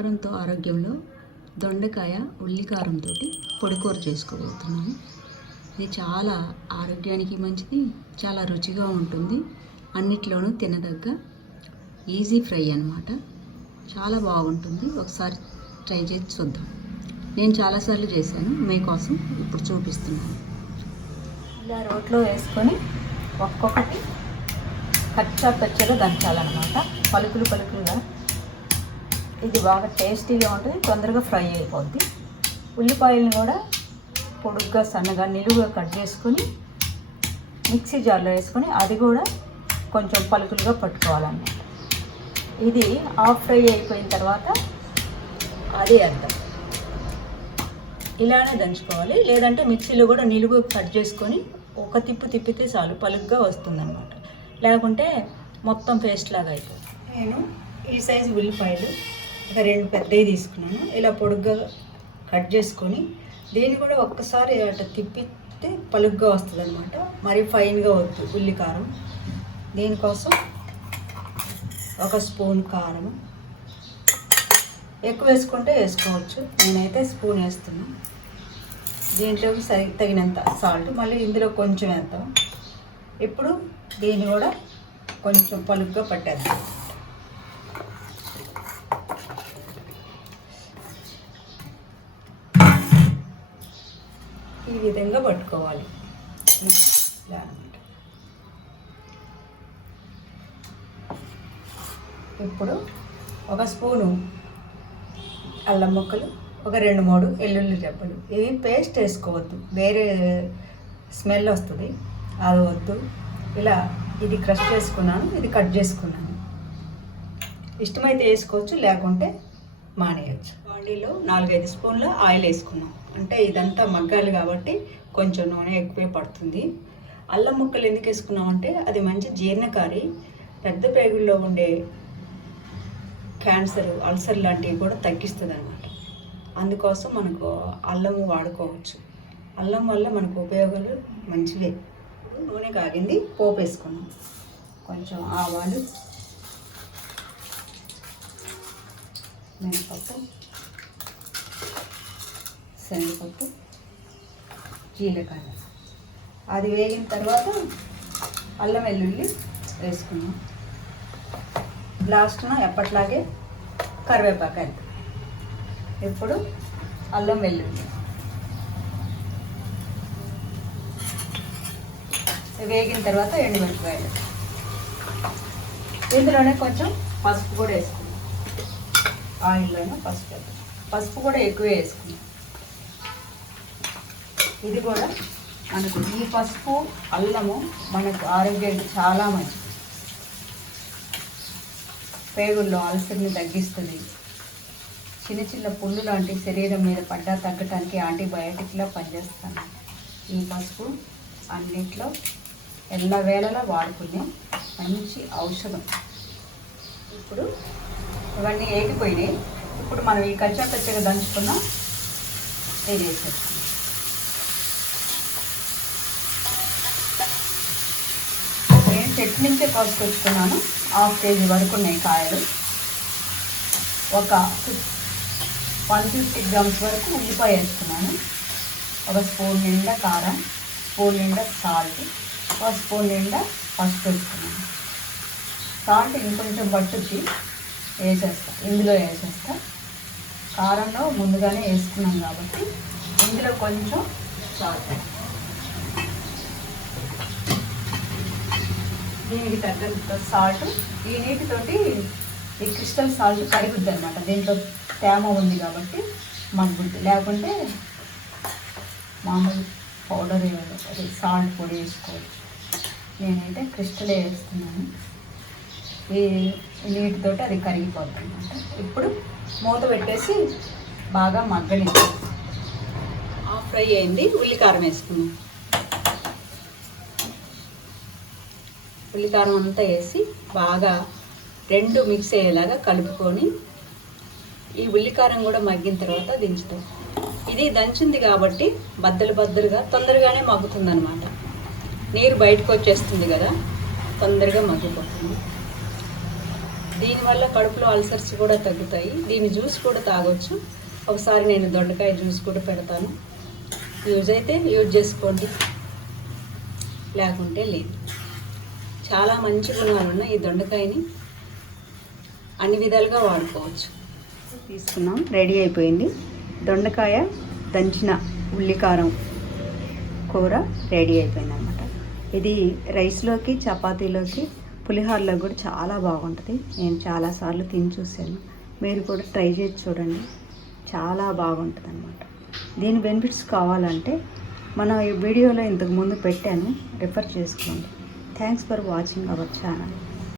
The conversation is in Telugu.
ఆహారంతో ఆరోగ్యంలో దొండకాయ ఉల్లికారంతో పొడికూర చేసుకోబోతున్నాము. ఇది చాలా ఆరోగ్యానికి మంచిది, చాలా రుచిగా ఉంటుంది. అన్నిట్లోనూ తినదగ్గ ఈజీ ఫ్రై అన్నమాట. చాలా బాగుంటుంది. ఒకసారి ట్రై చేసి చూద్దాం. నేను చాలాసార్లు చేశాను, మీకోసం ఇప్పుడు చూపిస్తున్నాను. ఇలా రోట్లో వేసుకొని ఒక్కొక్కటి కచ్చా పచ్చగా దంచాలన్నమాట. పలుకులుగా. ఇది బాగా టేస్టీగా ఉంటుంది, తొందరగా ఫ్రై అయిపోద్ది. ఉల్లిపాయలను కూడా పొడుగ్గా సన్నగా నిలువుగా కట్ చేసుకొని మిక్సీ జార్లో వేసుకొని అది కూడా కొంచెం పలుకులుగా పట్టుకోవాలన్నమాట. ఇది హాఫ్ ఫ్రై అయిపోయిన తర్వాత అది వేద్దాం. ఇలానే దంచుకోవాలి, లేదంటే మిక్సీలో కూడా నిలువుగా కట్ చేసుకొని ఒక తిప్పితే చాలు, పలుగ్గా వస్తుందన్నమాట. లేకుంటే మొత్తం పేస్ట్ లాగా అయిపోతుంది. నేను ఈ సైజు ఉల్లిపాయలు ఒక 2 పెద్దవి తీసుకున్నాను. ఇలా పొడుగ్గా కట్ చేసుకొని దీన్ని కూడా ఒక్కసారి అట్లా తిప్పితే పలుగ్గా వస్తుంది అనమాట. మరి ఫైన్గా వద్దు ఉల్లికారం. దీనికోసం 1 స్పూన్ కారం, ఎక్కువ వేసుకుంటే వేసుకోవచ్చు, నేనైతే స్పూన్ వేస్తున్నాను. దీంట్లోకి తగినంత సాల్ట్, మళ్ళీ ఇందులో కొంచెం వేద్దాం. ఇప్పుడు దీన్ని కూడా కొంచెం పలుగ్గా పట్టేద్దాం. ఈ విధంగా పట్టుకోవాలి. ఇప్పుడు 1 స్పూను అల్లం ముక్కలు, ఒక 2-3 వెల్లుల్లి రెబ్బలు. ఇవి పేస్ట్ వేసుకోవద్దు, వేరే స్మెల్ వస్తుంది, అది వద్దు. ఇలా ఇది క్రష్ చేసుకున్నాను, ఇది కట్ చేసుకున్నాను. ఇష్టమైతే వేసుకోవచ్చు, లేకుంటే మానేయచ్చు. బాండీలో 4-5 స్పూన్ల ఆయిల్ వేసుకున్నాం. అంటే ఇదంతా మగ్గాలి కాబట్టి కొంచెం నూనె ఎక్కువే పడుతుంది. అల్లం ముక్కలు ఎందుకు వేసుకున్నామంటే అది మంచి జీర్ణకారి, పెద్ద పేగుల్లో ఉండే క్యాన్సర్, అల్సర్ లాంటివి కూడా తగ్గిస్తుంది అన్నమాట. అందుకోసం మనకు అల్లం వాడుకోవచ్చు. అల్లం వల్ల మనకు ఉపయోగాలు మంచివే. నూనె కాగింది, పోపు వేసుకున్నాం. కొంచెం ఆవాలు, మినపప్పు, శనగపప్పు, జీలకర్ర. అది వేగిన తర్వాత అల్లం వెల్లుల్లి వేసుకున్నాం. లాస్ట్న ఎప్పట్లాగే కరివేపాకు వేద్దాం. ఇప్పుడు అల్లం వెల్లుల్లి వేగిన తర్వాత ఎండుమిరపకాయలు, ఇందులోనే కొంచెం పసుపు కూడా వేసుకున్నాం. ఆయిల్లోనే పసుపు కూడా ఎక్కువ వేసుకున్నాం. ఇది కూడా మనకు ఈ పసుపు అల్లము మనకు ఆరోగ్యానికి చాలా మంచిది. పేగుల్లో అల్సర్ని తగ్గిస్తుంది. చిన్న పుళ్ళు లాంటి శరీరం మీద పడ్డా తగ్గటానికి యాంటీబయాటిక్లా పనిచేస్తాను. ఈ పసుపు అన్నిట్లో ఎల్లవేళలా వాడుకునే మంచి ఔషధం. ఇప్పుడు ఇవన్నీ ఏగిపోయినాయి. ఇప్పుడు మనం ఈ కచ్చా పచ్చగా దంచుకున్న ఇది వేసేస్తాం. నేను చెట్టు నుంచే కోసుకొచ్చుకున్నాను. 1/2 కేజీ వరకు ఉన్నాయి కాయలు. ఒక 150 గ్రామ్స్ వరకు ఉల్లిపాయ వేసుకున్నాను. 1 స్పూన్ నిండా కారం, స్పూన్ నిండా సాల్ట్, 1 స్పూన్ నిండా పసుపు వేసుకున్నాను. సాల్ట్ ఇంకొంచెం పట్టుద్ది, ఇందులో వేసేస్తా. కారంలో ముందుగానే వేసుకున్నాం కాబట్టి ఇందులో కొంచెం సాల్ట్, దీనికి తగ్గంత సాల్ట్. ఈ నీటితోటి ఈ క్రిస్టల్ సాల్ట్ కరుగుద్ది అనమాట. దీంట్లో తేమ ఉంది కాబట్టి మగ్గుద్ది, లేకుంటే మామూలు పౌడర్ అది సాల్ట్ పొడి వేసుకోవచ్చు. నేనైతే క్రిస్టలే వేస్తున్నాను. ఈ నీటితోటి అది కరిగిపోతుంది అనమాట. ఇప్పుడు మూత పెట్టేసి బాగా మగ్గనిద్దాం. హాఫ్ ఫ్రై అయింది, ఉల్లికారం వేసుకున్నాం. ఉల్లికారం అంతా వేసి బాగా 2 మిక్స్ అయ్యేలాగా కలుపుకొని ఈ ఉల్లికారం కూడా మగ్గిన తర్వాత దించుతాం. ఇది దంచింది కాబట్టి బద్దలుగా తొందరగానే మగ్గుతుంది అనమాట. నీరు బయటకు వచ్చేస్తుంది కదా, తొందరగా మగ్గిపోతుంది. దీనివల్ల కడుపులో అల్సర్స్ కూడా తగ్గుతాయి. దీని జ్యూస్ కూడా తాగొచ్చు. ఒకసారి నేను దొండకాయ జ్యూస్ కూడా పెడతాను. యూజ్ అయితే యూజ్ చేసుకోండి, లేకుంటే లేదు. చాలా మంచి గుణాలు ఉన్నాయి. ఈ దొండకాయని అన్ని విధాలుగా వాడుకోవచ్చు. తీసుకున్నాం, రెడీ అయిపోయింది. దొండకాయ దంచిన ఉల్లికారం కూర రెడీ అయిపోయింది అన్నమాట. ఇది రైస్లోకి, చపాతీలోకి, పులిహోరలో కూడా చాలా బాగుంటుంది. నేను చాలాసార్లు తిని చూశాను. మీరు కూడా ట్రై చేసి చూడండి, చాలా బాగుంటుంది అన్నమాట. దీని బెనిఫిట్స్ కావాలంటే మన ఈ వీడియోలో ఇంతకుముందు పెట్టాను, రిఫర్ చేసుకోండి. Thanks for watching our channel.